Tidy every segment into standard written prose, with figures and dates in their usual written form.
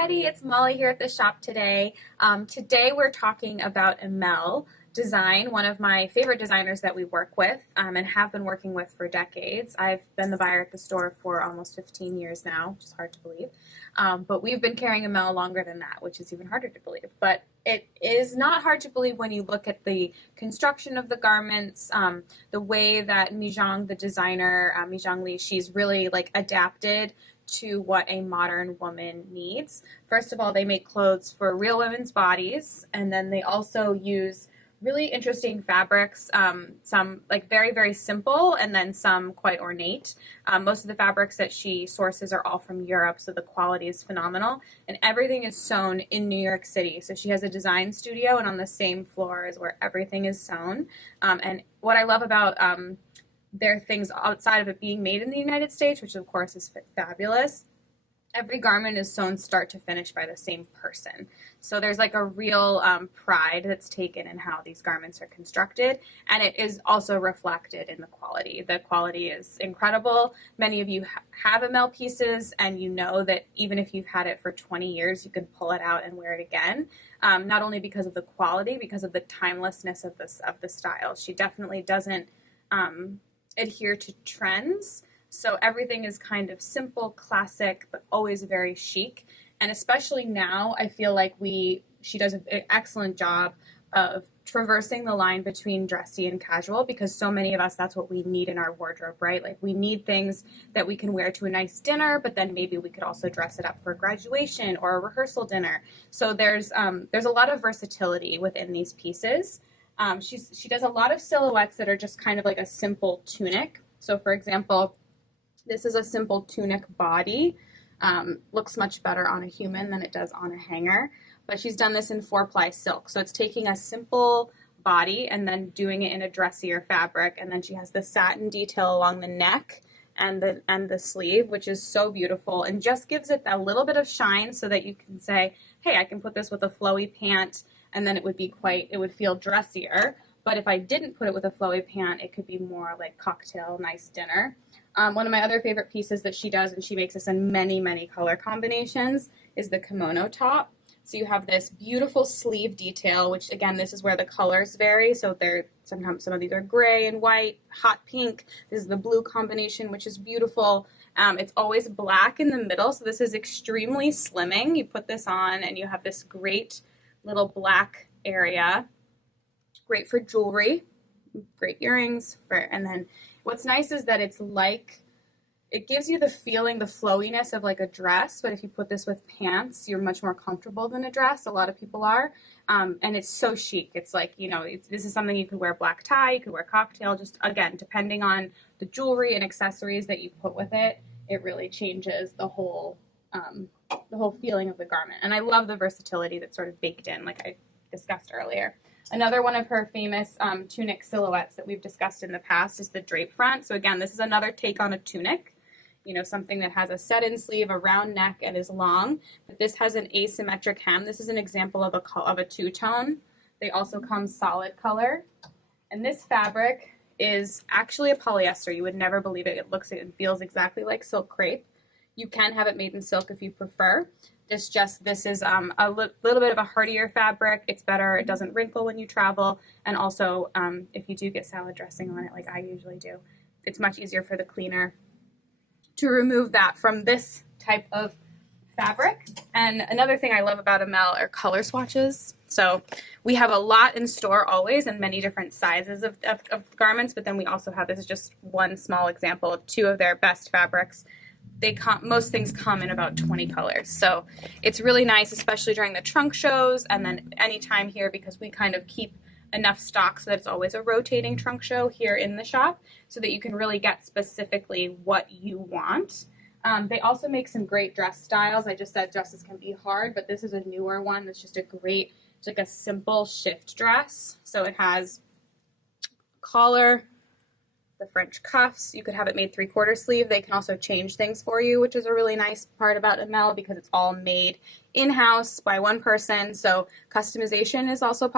everybody, it's Molly here at the shop today. Today we're talking about Emmelle Design, one of my favorite designers that we work with and have been working with for decades. I've been the buyer at the store for almost 15 years now, which is hard to believe. But we've been carrying Emmelle longer than that, which is even harder to believe. But it is not hard to believe when you look at the construction of the garments, the way that Mijang, the designer, Mijang Lee, she's really like adapted to what a modern woman needs. First of all, they make clothes for real women's bodies, and then they also use really interesting fabrics, some like very, very simple, and then some quite ornate. Most of the fabrics that she sources are all from Europe, so the quality is phenomenal, and everything is sewn in New York City. So she has a design studio, and on the same floor is where everything is sewn. And what I love about their things outside of it being made in the United States, which of course is fabulous, every garment is sewn start to finish by the same person. So there's like a real pride that's taken in how these garments are constructed, and it is also reflected in the quality. The quality is incredible. Many of you have Emmelle pieces, and you know that even if you've had it for 20 years, you can pull it out and wear it again. Not only because of the quality, because of the timelessness of the style. She definitely doesn't adhere to trends. So everything is kind of simple, classic, but always very chic. And especially now, I feel like she does an excellent job of traversing the line between dressy and casual, because so many of us, that's what we need in our wardrobe, right? Like we need things that we can wear to a nice dinner, but then maybe we could also dress it up for graduation or a rehearsal dinner. So there's a lot of versatility within these pieces. She does a lot of silhouettes that are just kind of like a simple tunic. So for example, this is a simple tunic body. Looks much better on a human than it does on a hanger. But she's done this in 4-ply silk. So it's taking a simple body and then doing it in a dressier fabric. And then she has the satin detail along the neck and the sleeve, which is so beautiful and just gives it a little bit of shine so that you can say, hey, I can put this with a flowy pant, and then it would feel dressier. But if I didn't put it with a flowy pant, it could be more like cocktail, nice dinner. One of my other favorite pieces that she does, and she makes this in many, many color combinations, is the kimono top. So you have this beautiful sleeve detail, which again, this is where the colors vary. So sometimes some of these are gray and white, hot pink. This is the blue combination, which is beautiful. It's always black in the middle. So this is extremely slimming. You put this on and you have this great little black area. Great for jewelry, great earrings. And then what's nice is that it gives you the feeling, the flowiness of like a dress, but if you put this with pants, you're much more comfortable than a dress. A lot of people are. And it's so chic. It's like, this is something you could wear black tie, you could wear cocktail, just again, depending on the jewelry and accessories that you put with it, it really changes the whole feeling of the garment. And I love the versatility that's sort of baked in, like I discussed earlier. Another one of her famous tunic silhouettes that we've discussed in the past is the drape front. So again, this is another take on a tunic, something that has a set-in sleeve, a round neck, and is long. But this has an asymmetric hem. This is an example of a two-tone. They also come solid color. And this fabric is actually a polyester. You would never believe it. It looks and feels exactly like silk crepe. You can have it made in silk if you prefer. This is a little bit of a hardier fabric. It's better. It doesn't wrinkle when you travel. And also, if you do get salad dressing on it, like I usually do, it's much easier for the cleaner to remove that from this type of fabric. And another thing I love about Emmelle are color swatches. So we have a lot in store always in many different sizes of garments, but then we also have, this is just one small example of 2 of their best fabrics. Most things come in about 20 colors. So it's really nice, especially during the trunk shows and then anytime here, because we kind of keep enough stock so that it's always a rotating trunk show here in the shop so that you can really get specifically what you want. They also make some great dress styles. I just said dresses can be hard, but this is a newer one that's just it's like a simple shift dress. So it has collar, the French cuffs. You could have it made 3/4 sleeve. They can also change things for you, which is a really nice part about Emmelle because it's all made in-house by one person. So customization is also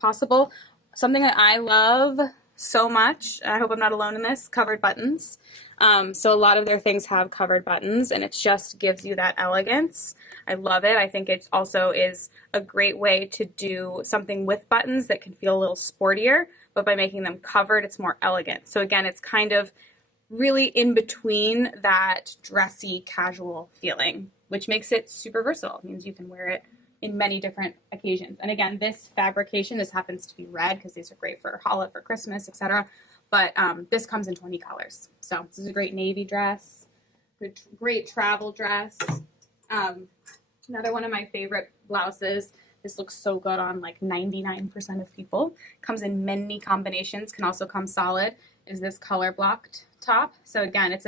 possible. Something that I love so much. I hope I'm not alone in this. Covered buttons. So a lot of their things have covered buttons, and it just gives you that elegance. I love it. I think it also is a great way to do something with buttons that can feel a little sportier, but by making them covered, it's more elegant. So again, it's kind of really in between that dressy, casual feeling, which makes it super versatile. It means you can wear it in many different occasions. And again, this fabrication, this happens to be red because these are great for holiday, for Christmas, etc. But this comes in 20 colors. So this is a great navy dress, great travel dress. Another one of my favorite blouses. This looks so good on like 99% of people. Comes in many combinations, can also come solid, is this color blocked top. So again, it's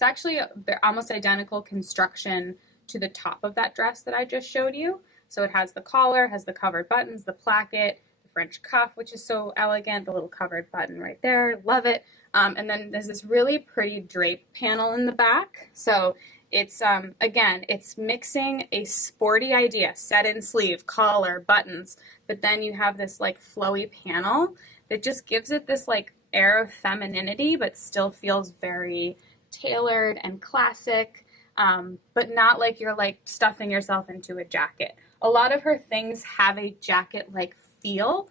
actually almost identical construction to the top of that dress that I just showed you. So it has the collar, has the covered buttons, the placket, the French cuff, which is so elegant, the little covered button right there, love it. And then there's this really pretty drape panel in the back. So it's, again, it's mixing a sporty idea, set-in sleeve, collar, buttons, but then you have this like flowy panel that just gives it this like air of femininity, but still feels very tailored and classic, but not like you're like stuffing yourself into a jacket. A lot of her things have a jacket-like feel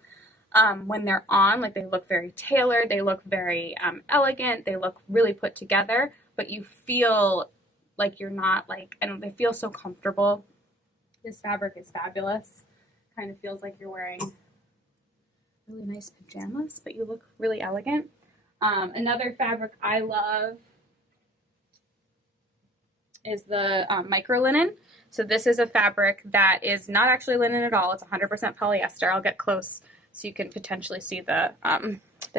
when they're on, like they look very tailored, they look very elegant, they look really put together, but you feel like you're not like, and they feel so comfortable. This fabric is fabulous. Kind of feels like you're wearing really nice pajamas, but you look really elegant. Another fabric I love is the micro linen. So this is a fabric that is not actually linen at all. It's 100% polyester. I'll get close so you can potentially see the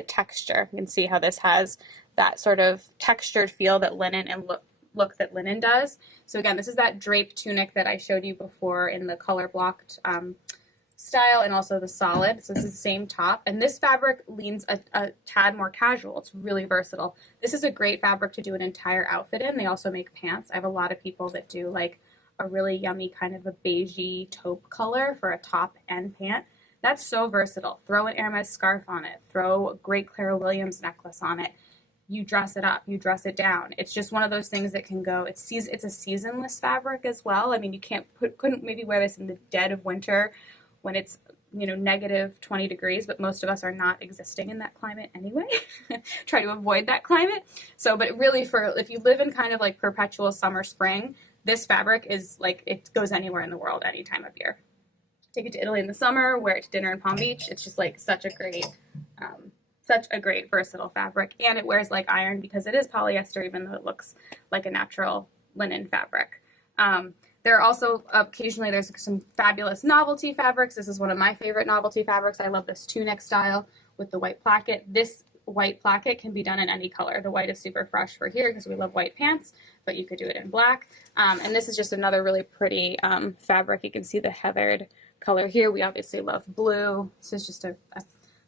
texture. You can see how this has that sort of textured feel that linen and look that linen does. So again, this is that drape tunic that I showed you before in the color blocked style, and also the solid. So this is the same top, and this fabric leans a tad more casual. It's really versatile. This is a great fabric to do an entire outfit in. They also make pants. I have a lot of people that do like a really yummy kind of a beigey taupe color for a top and pant. That's so versatile. Throw an Hermes scarf on it. Throw a great Clara Williams necklace on it. You dress it up, you dress it down. It's just one of those things that can go, it's a seasonless fabric as well. I mean, you couldn't maybe wear this in the dead of winter when it's, you know, negative 20 degrees, but most of us are not existing in that climate anyway. Try to avoid that climate. So, but really if you live in kind of like perpetual summer, spring, this fabric is like, it goes anywhere in the world, any time of year. Take it to Italy in the summer, wear it to dinner in Palm Beach. It's just like such a great versatile fabric, and it wears like iron because it is polyester, even though it looks like a natural linen fabric. There are also occasionally there's some fabulous novelty fabrics. This is one of my favorite novelty fabrics. I love this tunic style with the white placket. This white placket can be done in any color. The white is super fresh for here because we love white pants, but you could do it in black. And this is just another really pretty fabric. You can see the heathered color here. We obviously love blue. This is just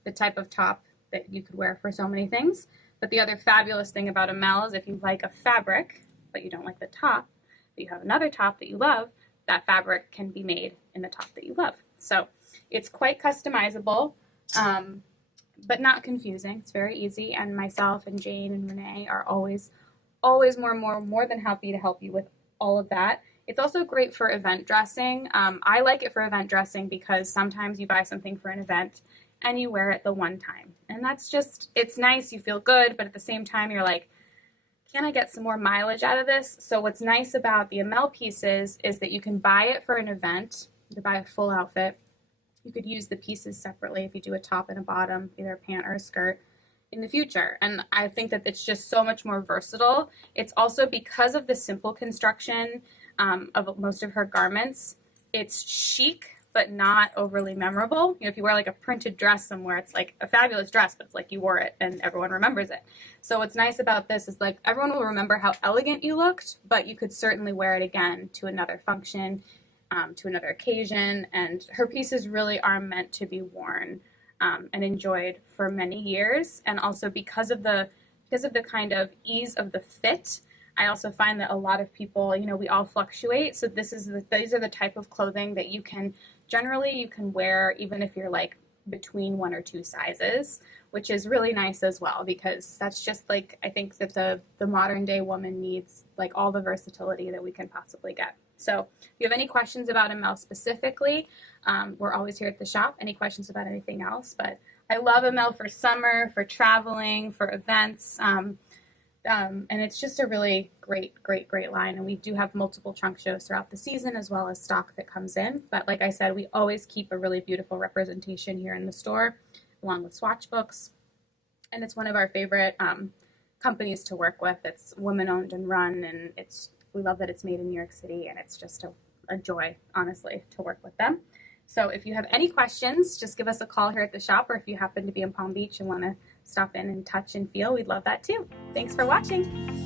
the type of top that you could wear for so many things. But the other fabulous thing about Emmelle is if you like a fabric, but you don't like the top, but you have another top that you love, that fabric can be made in the top that you love. So it's quite customizable, but not confusing. It's very easy, and myself and Jane and Renee are always more than happy to help you with all of that. It's also great for event dressing. I like it for event dressing because sometimes you buy something for an event and you wear it the one time. And that's just, it's nice, you feel good, but at the same time you're like, can I get some more mileage out of this? So what's nice about the Emmelle pieces is that you can buy it for an event. You could buy a full outfit. You could use the pieces separately if you do a top and a bottom, either a pant or a skirt in the future. And I think that it's just so much more versatile. It's also because of the simple construction of most of her garments, it's chic, but not overly memorable. You know, if you wear like a printed dress somewhere, it's like a fabulous dress, but it's like you wore it and everyone remembers it. So what's nice about this is like everyone will remember how elegant you looked, but you could certainly wear it again to another function, to another occasion. And her pieces really are meant to be worn and enjoyed for many years. And also because of the kind of ease of the fit, I also find that a lot of people, you know, we all fluctuate. So these are the type of clothing that you can wear even if you're like between one or two sizes, which is really nice as well, because that's just like, I think that the modern day woman needs like all the versatility that we can possibly get. So if you have any questions about Emmelle specifically, we're always here at the shop. Any questions about anything else? But I love Emmelle for summer, for traveling, for events. And it's just a really great, great, great line. And we do have multiple trunk shows throughout the season, as well as stock that comes in. But like I said, we always keep a really beautiful representation here in the store, along with swatch books. And it's one of our favorite companies to work with. It's women owned and run, and we love that it's made in New York City, and it's just a joy, honestly, to work with them. So if you have any questions, just give us a call here at the shop, or if you happen to be in Palm Beach and want to stop in and touch and feel, we'd love that too. Thanks for watching.